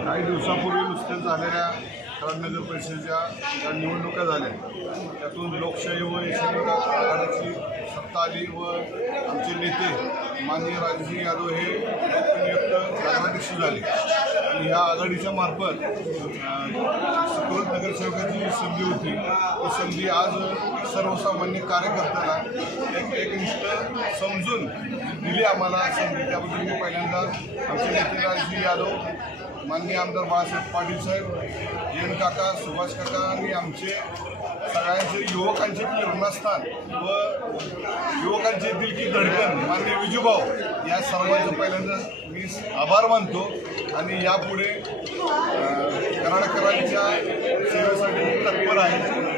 काही दिवसापूर्वी नुकत्याच झालेल्या कराड नगर परिषदेच्या ज्या निवडणुका झाल्या त्यातून लोकशाही व एशियन आघाडीची सत्ता आली व आमचे नेते माननीय राजसिंह यादव हे लोकनियुक्त नगराध्यक्ष झाले. आणि ह्या आघाडीच्या मार्फत अं, सुकृत नगरसेवकाची जी संधी होती ती संधी आज सर्वसामान्य कार्यकर्त्याला एक समजून दिली आम्हाला. समजून त्याबद्दल मी पहिल्यांदा आमचे नेते राजजी यादव माननीय आमदार बाळासाहेब पाटील साहेब जयंत काका सुभाष काका आणि आमचे सगळ्यांचे युवकांचे प्रेरणास्थान व युवकांचे दिलकी धडकन माननीय विजूभाऊ या सर्वांचं पहिल्यांदा मी आभार मानतो आणि यापुढे कराडकरांच्या सेवेसाठी तत्पर आहे.